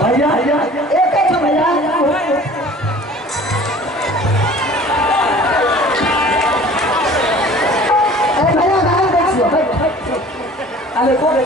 भैया एक भैया अरे कौन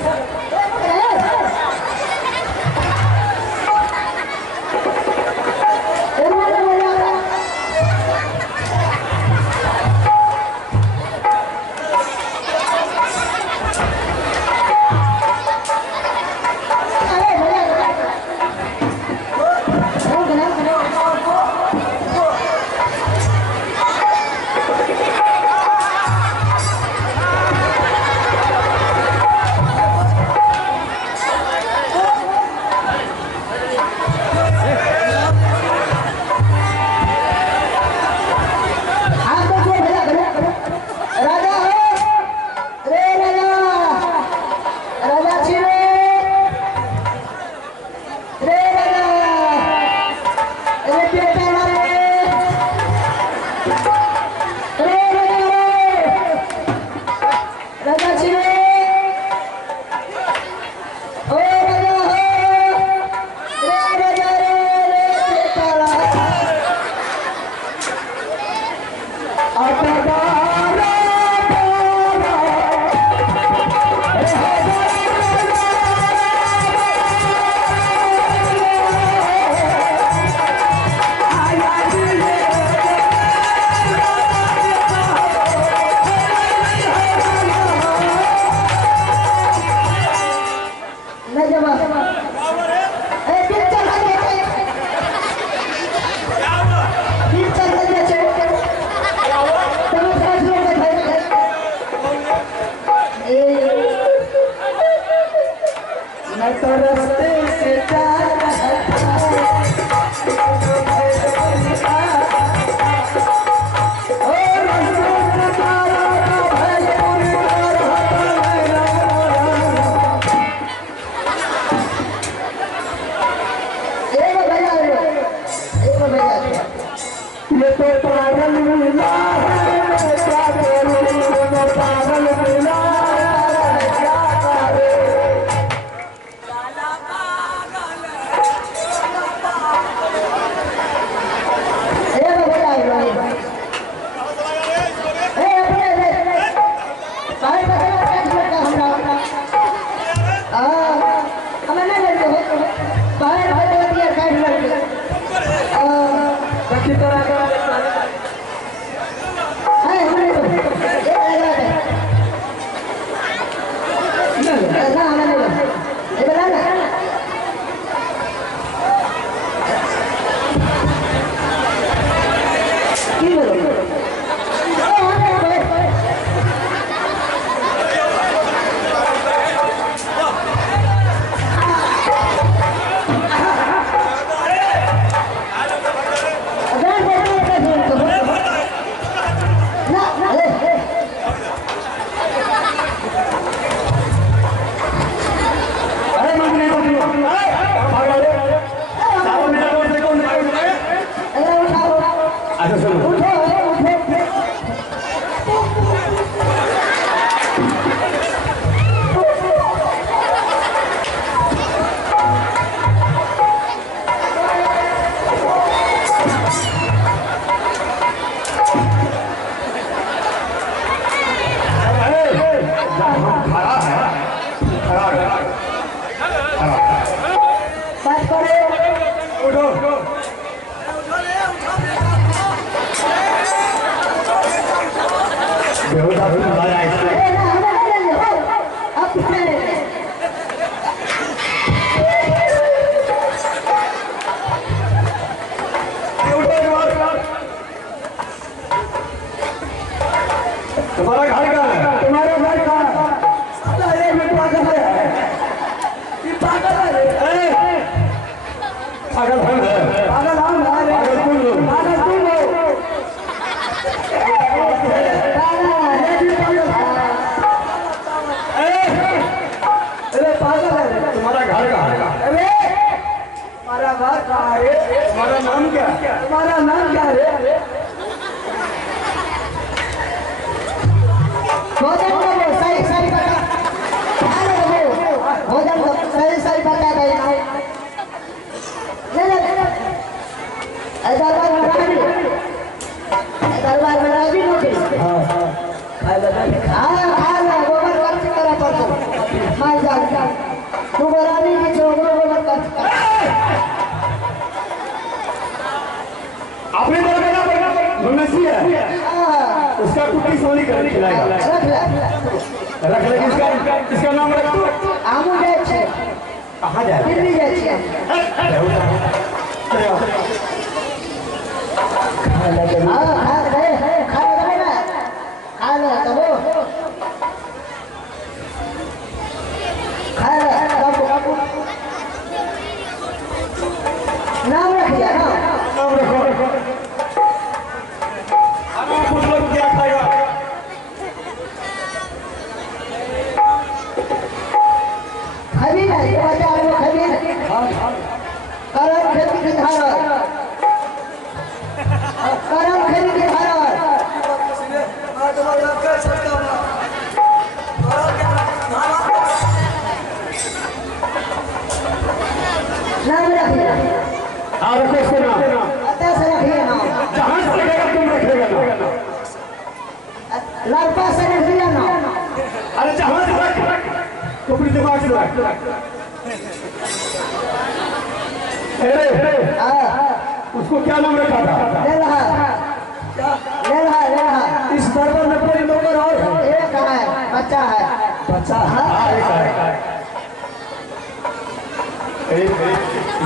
पागल हम है, पागल हम है, पागल तुम लोग, पागल तुम लोग। अरे पागल है, तुम्हारा घर कहाँ है? अरे हमारा घर कहाँ है? तुम्हारा नाम क्या है? तुम्हारा नाम क्या है? भोजन को सही सही बता, भोजन को सही सही बता भाई। दरबार में राजी नोटिस। हाँ गोबर खर्च करा पड़ता मार जाल तू रानी की जो गोबर खर्च कर अपने दरबार में मुनसी है, उसका कुट्टी सोनी कर खिलाएगा। रख ले, इसका नाम रख दो। आमू जाए छे कहाँ जाए? दिल्ली जाए छे। नाम रखिए ना, नाम रखो। कुछ लोग क्या खाएगा? खबीर है बाजार में खबीर करम खेती की धारा, करम खेती की धारा। नाम रखिए, हाँ रखो इसको नाम। अतः से रखिए नाम, जहाँ से लगेगा तुम रखेगा नाम। लड़का से रखिए नाम। अरे जहाँ से रख, तो अपने दिमाग से रख। उसको क्या नाम रखा था? ले रहा इस दरबार में कोई नौकर और है? एक है, बच्चा है, बच्चा है।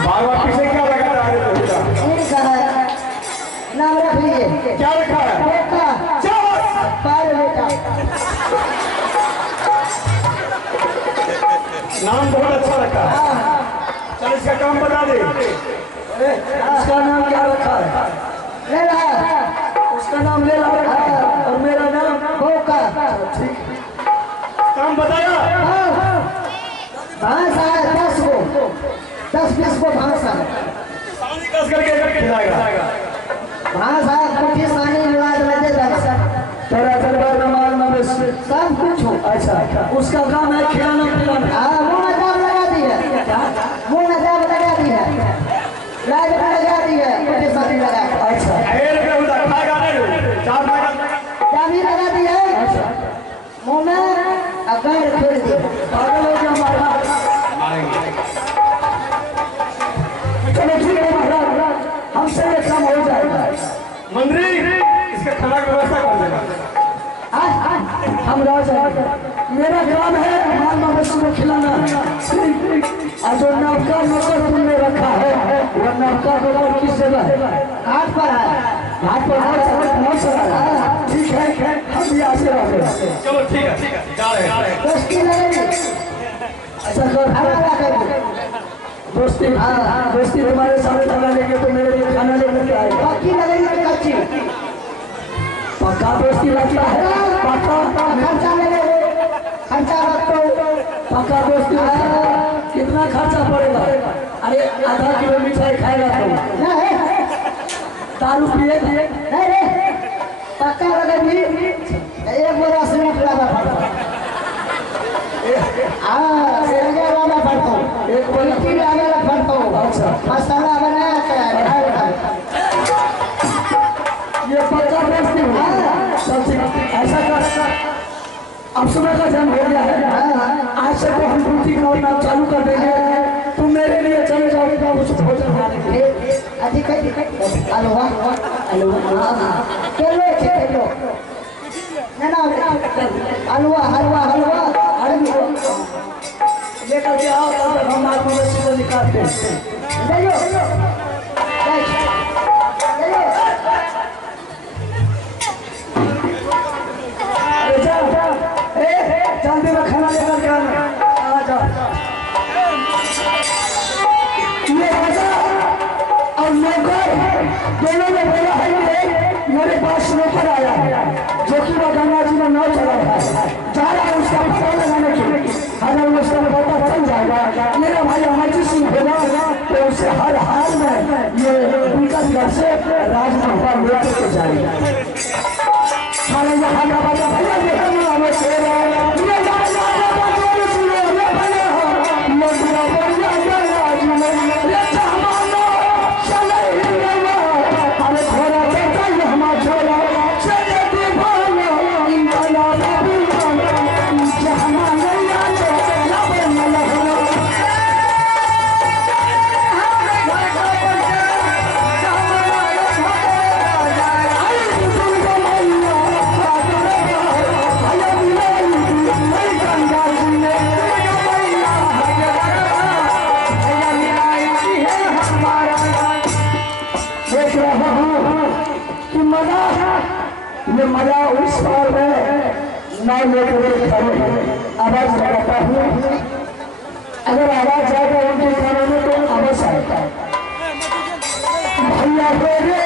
बार-बार पीछे क्या लगा रहा है? ठीक है, नाम रख लीजिए। क्या रखा है? बेटा, पार बेटा, नाम बहुत अच्छा रखा है। चल इसका काम बता दे। उसका नाम क्या रखा है? ले रहा, उसका नाम ले रहा और मेरा नाम भोका। ठीक, काम बताया। भांसा है 10 को, 10-20 को भांसा है। सानी कस करके खिलाएगा। भांसा कुटी सानी मिला दे दे। तेरा दरबार में मालूम है सब कुछ हो। अच्छा, उसका काम है खिलाना पिलाना। हाँ, मुँह में दाब लगा दी है, मुँह में दाब लगा दी है, लाज में लगा दी है, कुटी सानी लगा। अच्छा, खाएगा नहीं, चार खाएगा। दाबी लगा दी है, मुँह में अगर खेल दी, पागल हो गया हमारा। चलो ठीक है महाराज, हमसे ये काम हो जाएगा। मंत्री इसका खाना की व्यवस्था कर देगा। हम राजा, मेरा काम है माल मवेशी को खिलाना। और जो नौका नौकर तुमने रखा है वो नौका नौकर की सेवा है। घाट पर है, घाट पर बहुत सारा। ठीक है, हम भी आगे रहते हैं। चलो ठीक है, जा रहे हैं। दोस्ती लगेगी, ऐसा कर हमारा कर दोस्ती। हाँ, दोस्ती तुम्हारे सामने लगा लेंगे तो मेरे लिए खाना लेकर के आएगा। बाकी लगेगी कच्ची, पक्का दोस्ती लगता है, पक्का खर्चा लगेगा, खर्चा रखो, पक्का दोस्ती। कितना खर्चा पड़ेगा? अरे आधा किलो मिठाई खाएगा तो दारू पिए नहीं, पक्का लगेगी। एक बोरा सिमट लाना पड़ता, लाना पड़ता, एक बोरा लाना पड़ता। अच्छा, मसाला बनाया क्या? ये पक्का दोस्ती है। ऐसा कर, अब सुबह का जन्म हो गया है, आज से तो हम ड्यूटी का नाम चालू कर देंगे। तुम मेरे लिए चले जाओगे उस भोजन खाने के लिए। अधिक हलवा चलो चलो ना हलवा हलवा हलवा लेकर के आओ, हम आपको सीधा निकालते हैं। जल्दी में खाना लेकर के आना। आ जाओ। दोनों ने बोला है कि मेरे पास नौकर आया है जो कि वह गंगा जी में नाव चला रहा है, जा रहा है उसका पता लगाने के लिए। अगर उसका पता चल जाएगा मेरा भाई अमरजीत सिंह होगा तो उसे हर हाल में ये बीकानेर से राजमहल लेकर जाएगा। खाने यहाँ का बाजा भैया देखा हमें शेर ये मजा उस साल में नाव लेकर आवाज लगाता हूँ। अगर आवाज जाएगा उनके कानों में तो आवाज आएगा भैया मेरे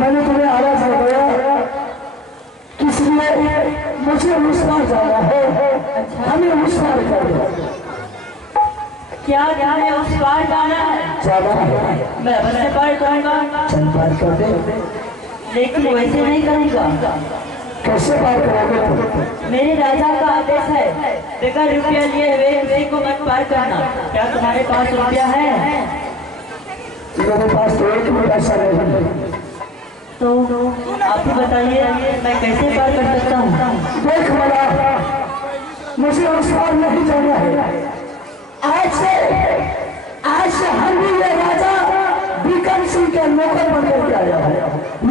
मैंने तुम्हें आवाज लगाया किस लिए मुझे मुस्कुरा जाना है। हमें मुस्कुरा कर क्या क्या है उस पार जाना है? जाना है मैं अपने पार करूंगा। चल पार कर दे। लेकिन वैसे नहीं करूंगा। कैसे पार करोगे तुम? मेरे राजा का आदेश है बेकार रुपया लिए हुए किसी को मत पार करना। क्या तुम्हारे पास रुपया है? मेरे पास तो एक भी पैसा नहीं है। तो आप ही बताइए मैं कैसे पार कर सकता हूँ? देख मला मुझे उस पार नहीं जाना है। आज से हम भी ये राजा बीकानेर सिंह के नौकर बनकर के आया है।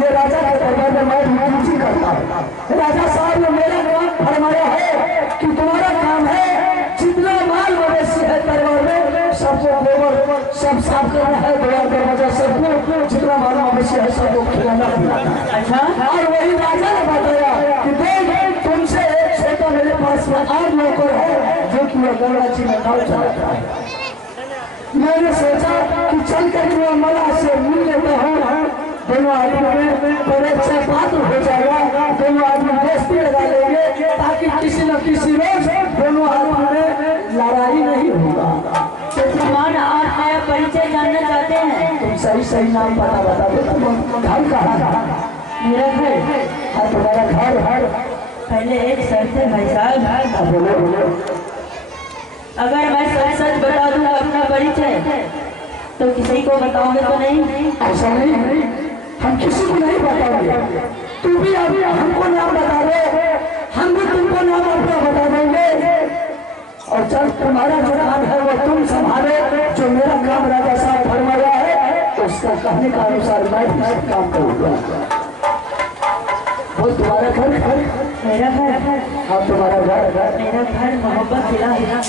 ये राजा के दरबार में मैं ड्यूटी करता हूँ। राजा साहब ने मेरा काम फरमाया है कि तुम्हारा काम है जितना माल मवेशी है दरबार में सबको गोबर सब साफ करना है। द्वार दरवाजा सबको जितना माल मवेशी है सबको खिलाना पिलाना। अच्छा, और वही राजा ने बताया कि देख तुमसे एक छोटा मेरे पास में और नौकर है जो कि गंगा जी में नाव चलाता है। मैंने सोचा कि चल कर मैं मला से मिल लेता हूँ। दोनों आदमी में बड़े से बात हो जाएगा। दोनों आदमी दोस्ती लगा लेंगे ताकि किसी न किसी रोज दोनों आदमी में लड़ाई नहीं होगा। तो समान और नया परिचय जानना चाहते हैं? तुम सही नाम पता बता दो। तुम घर कहाँ? मेरा घर हाँ तुम्हारा घर। पहले एक शर्त है भाई साहब। बोलो। अगर मैं सच बता दूंगा अपना परिचय तो किसी को बताओगे तो नहीं? ऐसा नहीं, हम किसी को नहीं बताएंगे। तू भी अभी हमको नाम बता दे, हम भी तुमको नाम अपना बता देंगे। और जब तुम्हारा जो काम है वो तुम संभाले, जो मेरा काम राजा साहब फरमाया है उसका कहने का अनुसार मैं काम करूँगा। वो तुम्हारा घर मेरा घर हाँ तुम्हारा घर मेरा घर मोहब्बत जिला है।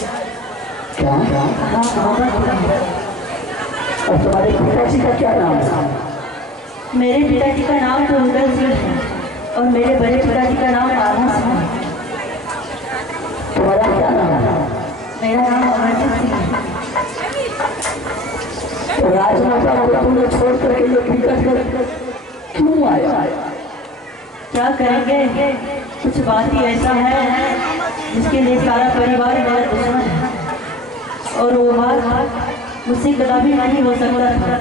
क्या हाँ मोहब्बत जिला है। और तुम्हारे पिताजी का क्या नाम है? मेरे पिताजी का नाम तो उदय सिंह है और मेरे बड़े पिताजी का नाम राधा सिंह है। तुम्हारा क्या नाम है? मेरा नाम अमरजीत सिंह है। तो राजमाता को तुमने छोड़ करके ये विकट कर क्यों आया? क्या करेंगे, कुछ बात ही ऐसा है जिसके लिए सारा परिवार मेरा दुश्मन है और वो बात मुझसे कदापि नहीं हो सकता था,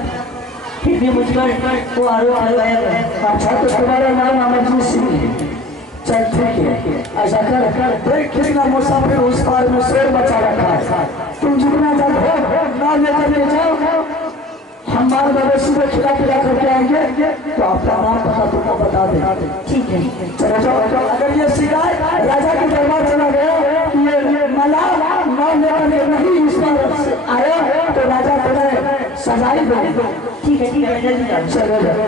फिर भी मुझ पर वो आरोप लगाया गया। अच्छा तो तुम्हारा नाम अमरजीत सिंह है। चल ठीक है, ऐसा कर देख कितना मुसाफिर उस पार में शोर मचा रखा है। तुम जितना जल्द हो ना लेकर ले जाओ, हम माल मवेशी को खिला पिला करके आएंगे तो आपका नाम पता तुमको बता दे। ठीक है चलो जाओ। अगर ये शिकायत राजा के दरबार चला गया ये मला नाम लेकर के नहीं इस बार आया तो राजा तुम्हें सजाई दो। ठीक है जल्दी जाओ। चलो जाओ।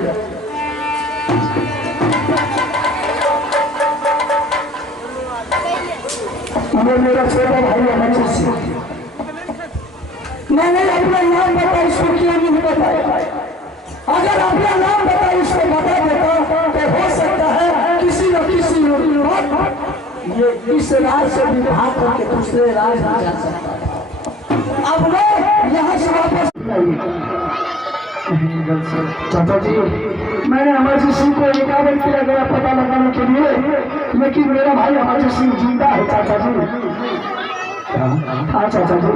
ये मेरा छोटा भाई अमरजीत सिंह, मैंने अपना नाम बता इसको क्यों नहीं बताया? अगर अपना नाम बता इसको बता देता तो हो सकता है किसी न किसी ये इस राज से भी भाग करके दूसरे राज में जा सकता था। अब मैं यहाँ से वापस चाचा जी मैंने अमरजीत सिंह को रिकॉर्ड किया गया पता लगाने के लिए, लेकिन मेरा भाई अमरजीत सिंह जिंदा है चाचा जी। हाँ चाचा जी,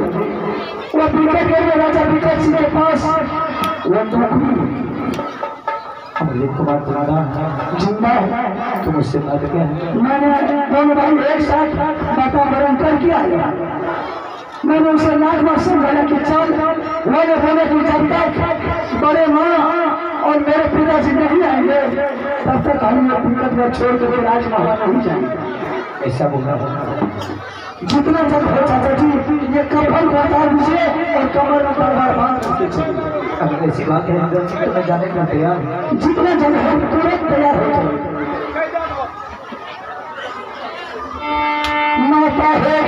वो विकट के राजा विकट सिंह के पास वो अमरजीत कुमार तुम्हारा जिंदा है। तुम उससे बात क्या है? मैंने दोनों भाई एक साथ वातावरण कर किया है। मैंने उसे लाख बार समझाया कि चल मैंने बोले कि जब तक बड़े माँ और मेरे पिताजी नहीं आएंगे तब तक हम विकट में छोड़ कर राजमहल नहीं जाएंगे। ऐसा बोला जितना जल्द हो चाचा जी ये कफन बता दीजिए और कमर में तलवार बांध करके चलिए। अगर ऐसी बात है तो मैं जाने का तैयार, जितना जल्द हो तुरंत तैयार हो जाए। माता है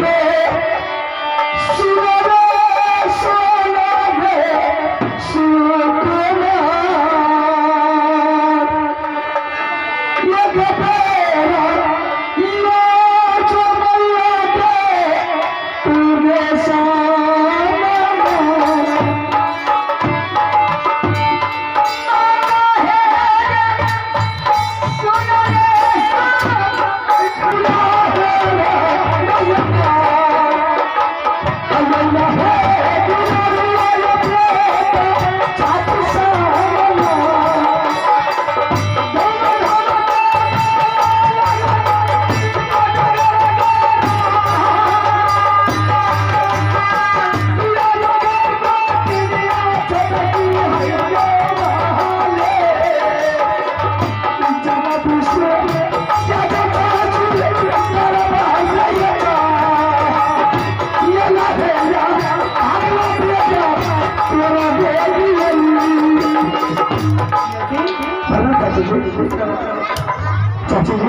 चाची जी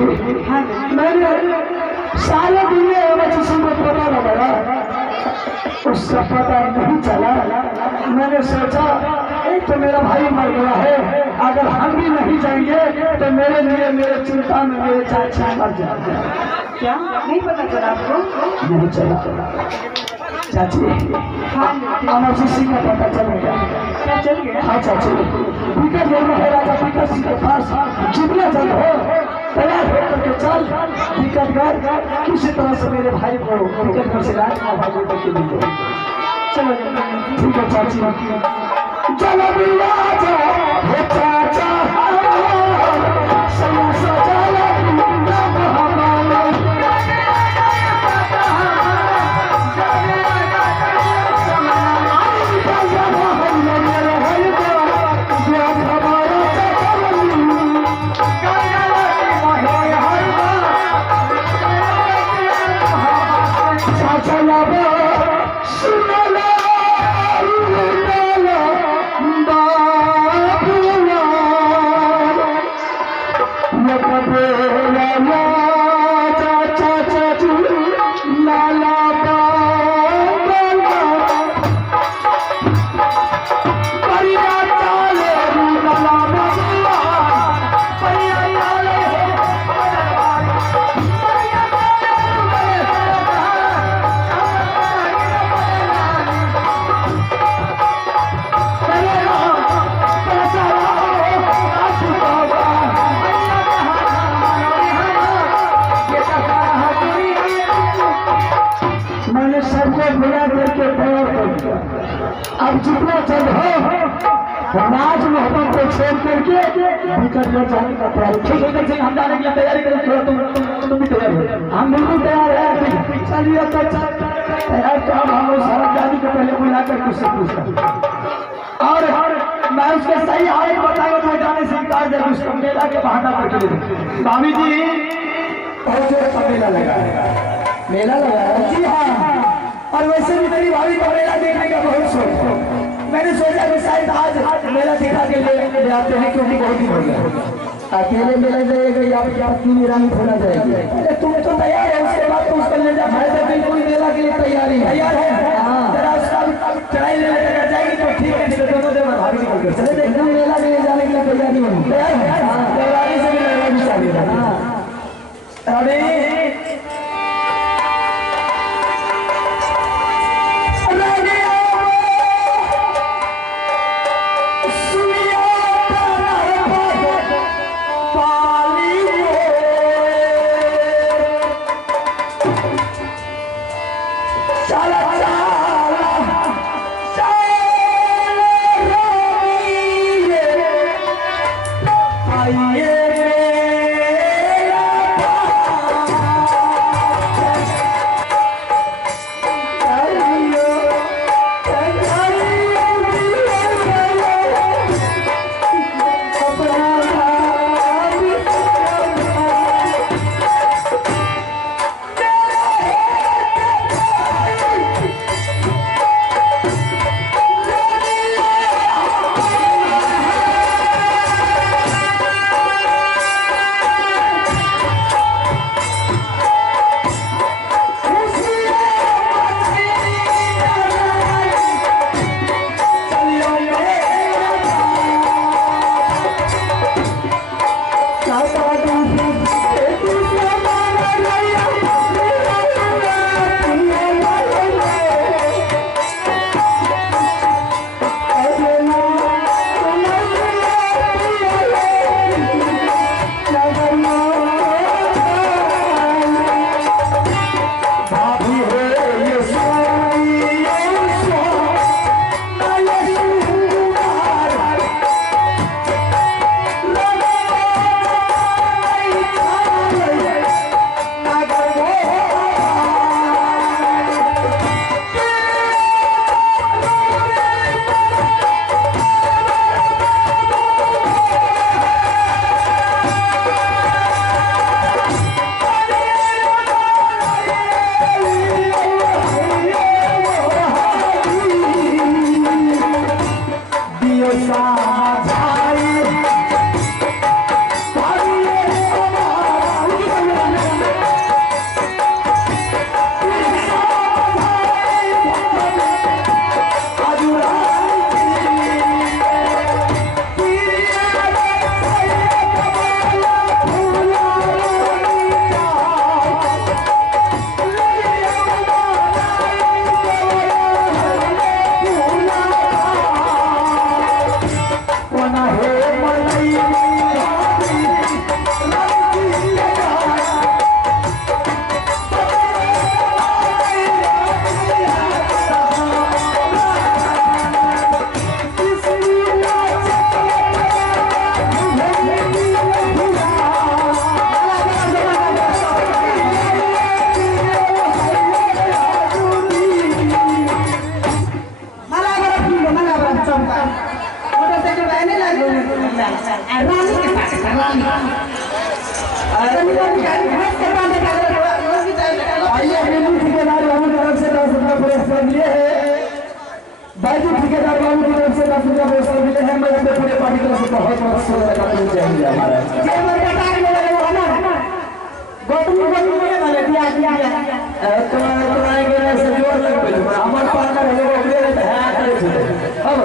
मैंने सारे दुनिया में किसी को पता लगाया, उसका पता नहीं चला। मैंने सोचा एक तो मेरा भाई मर गया है, अगर हम भी नहीं जाएंगे तो मेरे लिए मेरे चिंता में मेरे चाचा मर जाएंगे। क्या नहीं पता चला आपको? नहीं चला चाची। अमरजीत सिंह का पता चल गया। क्या चल गया? हाँ चाची, विकट में है राजा विकट सिंह के पास, जितना जल्द हो तैयार होकर के चल विकट घर किसी तरह से मेरे भाई को विकट घर से राजमहल करके दे दो। चलो ठीक है चाची। चलो चाचा सुन भैया करके तैयार कर दिया। अब जितना जल्द हो नाज मोहब्बत को छोड़ करके विकट में जाने का तैयारी। ठीक है सिंह, हम जाने के लिए तैयारी करें। थोड़ा तुम भी तैयार हो। हम बिल्कुल तैयार है। चलिए तो तैयार तो हम सारा जाने के पहले बुलाकर कुछ से पूछता और मैं उसके सही हालत बताऊंगा तो जाने से इनकार जब उसको मेला के बहाना करके ले भाभी जी बहुत जोर का मेला लगा है। मेला लगा है जी हाँ। और वैसे भी मेरी भाभी को मेला देखने का बहुत शौक है। मैंने सोचा कि शायद आज मेला दिखा के ले आते हैं क्योंकि बहुत दिन हो गया। अकेले मेला जाएगा या पत्नी रंग खोला जाएगी। तुम तो तैयार है उसके बाद तो उसको ले जा। मैं तो बिल्कुल मेला के लिए तैयार है। हाँ जरा उसका चढ़ाई ले लेकर जाएगी तो ठीक है। दोनों देवर भाभी निकल कर चले एकदम मेला ले जाने के लिए तैयारी बनी। तैयार है तैयारी से भी लड़ना भी चाहिए। अरे बाजू ठेकेदार बाबू की तरफ से 10 रुपया पुरस्कार मिले हैं। मैं अपने पूरे पार्टी की तरफ से बहुत बहुत शुक्रिया मिल जाएंगे हमारा गौतम में वाले तुम्हारे से जोर लग गए हमारे पार्टनर है वो अगले रहते हैं अब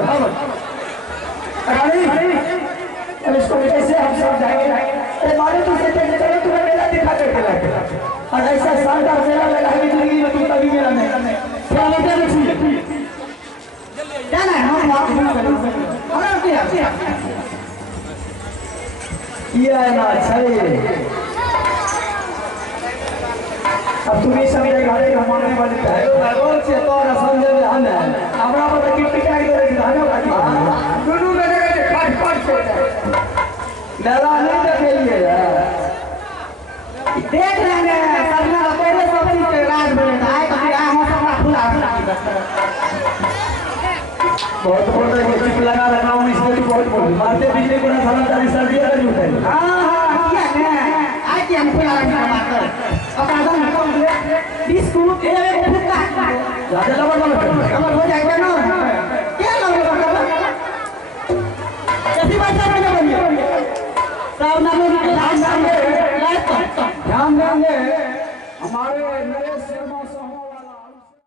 रानी अब इसको कैसे हम सब जाएंगे। अरे मारे तो से चलो तुम्हें मेला दिखा करके लाके और ऐसा शानदार मेला लगा है जिंदगी में तुम कभी मेला नहीं क्या लगता है जाना है हम किया है ना सही। अब तुम्हें सब घरे हमारे वाले मेला नहीं देखेंगे देख लेंगे सबने पहले सब चीज के राज बने आए तो फिर आए सबका खुला बहुत बोल रहे हैं चिप लगा रखा हूँ इसमें भी बहुत बोल मारते बिजली को ना साला 40 साल दिया कर उठाए हां किया ने आज के हम खुला रखा मार अपना दम कम बिस्कुट ये फुक्का ज्यादा लबर हो जाएगा ना क्या लबर कैसी बात कर रहे हो सब नामों की ध्यान देंगे हमारे नरेश शर्मा